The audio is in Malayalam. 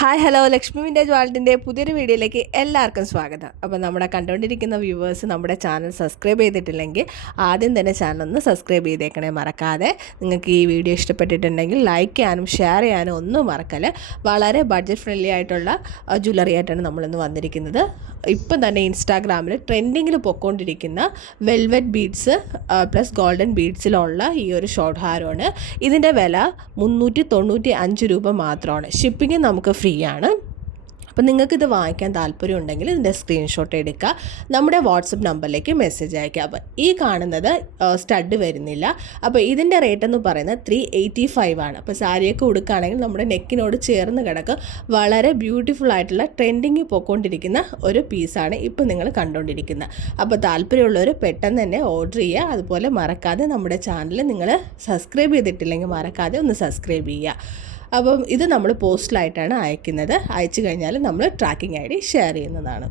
ഹായ് ഹലോ ലക്ഷ്മി വിൻറ്റേജ് വേൾഡിൻ്റെ പുതിയൊരു വീഡിയോയിലേക്ക് എല്ലാവർക്കും സ്വാഗതം. അപ്പോൾ നമ്മുടെ കണ്ടുകൊണ്ടിരിക്കുന്ന വ്യൂവേഴ്സ് നമ്മുടെ ചാനൽ സബ്സ്ക്രൈബ് ചെയ്തിട്ടില്ലെങ്കിൽ ആദ്യം തന്നെ ചാനൽ ഒന്ന് സബ്സ്ക്രൈബ് ചെയ്തേക്കണേ മറക്കാതെ. നിങ്ങൾക്ക് ഈ വീഡിയോ ഇഷ്ടപ്പെട്ടിട്ടുണ്ടെങ്കിൽ ലൈക്ക് ചെയ്യാനും ഷെയർ ചെയ്യാനും ഒന്നും മറക്കല്ല. വളരെ ബഡ്ജറ്റ് ഫ്രണ്ട്ലി ആയിട്ടുള്ള ജ്വല്ലറി ആയിട്ടാണ് നമ്മളിന്ന് വന്നിരിക്കുന്നത്. ഇപ്പം തന്നെ ഇൻസ്റ്റാഗ്രാമിൽ ട്രെൻഡിങ്ങിൽ പൊയ്ക്കൊണ്ടിരിക്കുന്ന വെൽവെറ്റ് ബീഡ്സ് പ്ലസ് ഗോൾഡൻ ബീഡ്സിലുള്ള ഈ ഒരു ഷോർട്ട് ഹാരമാണ്. ഇതിൻ്റെ വില 395 രൂപ മാത്രമാണ്. ഷിപ്പിംഗ് നമുക്ക് ഫ്രീ ആണ്. അപ്പോൾ നിങ്ങൾക്കിത് വാങ്ങിക്കാൻ താല്പര്യം ഉണ്ടെങ്കിൽ ഇതിൻ്റെ സ്ക്രീൻഷോട്ട് എടുക്കുക, നമ്മുടെ വാട്സപ്പ് നമ്പറിലേക്ക് മെസ്സേജ് അയക്കുക. അപ്പോൾ ഈ കാണുന്നത് സ്റ്റഡ് വരുന്നില്ല. അപ്പോൾ ഇതിൻ്റെ റേറ്റ് എന്ന് പറയുന്നത് 385 ആണ്. അപ്പോൾ സാരിയൊക്കെ ഉടുക്കുകയാണെങ്കിൽ നമ്മുടെ നെക്കിനോട് ചേർന്ന് കിടക്കും. വളരെ ബ്യൂട്ടിഫുൾ ആയിട്ടുള്ള ട്രെൻഡിങ് പോയിക്കൊണ്ടിരിക്കുന്ന ഒരു പീസാണ് ഇപ്പോൾ നിങ്ങൾ കണ്ടുകൊണ്ടിരിക്കുന്നത്. അപ്പോൾ താല്പര്യമുള്ളവർ പെട്ടെന്ന് തന്നെ ഓർഡർ ചെയ്യുക. അതുപോലെ മറക്കാതെ നമ്മുടെ ചാനൽ നിങ്ങൾ സബ്സ്ക്രൈബ് ചെയ്തിട്ടില്ലെങ്കിൽ മറക്കാതെ ഒന്ന് സബ്സ്ക്രൈബ് ചെയ്യുക. അപ്പം ഇത് നമ്മൾ പോസ്റ്റിലായിട്ടാണ് അയക്കുന്നത്. അയച്ചു കഴിഞ്ഞാൽ നമ്മൾ ട്രാക്കിംഗ് ID ഷെയർ ചെയ്യുന്നതാണ്.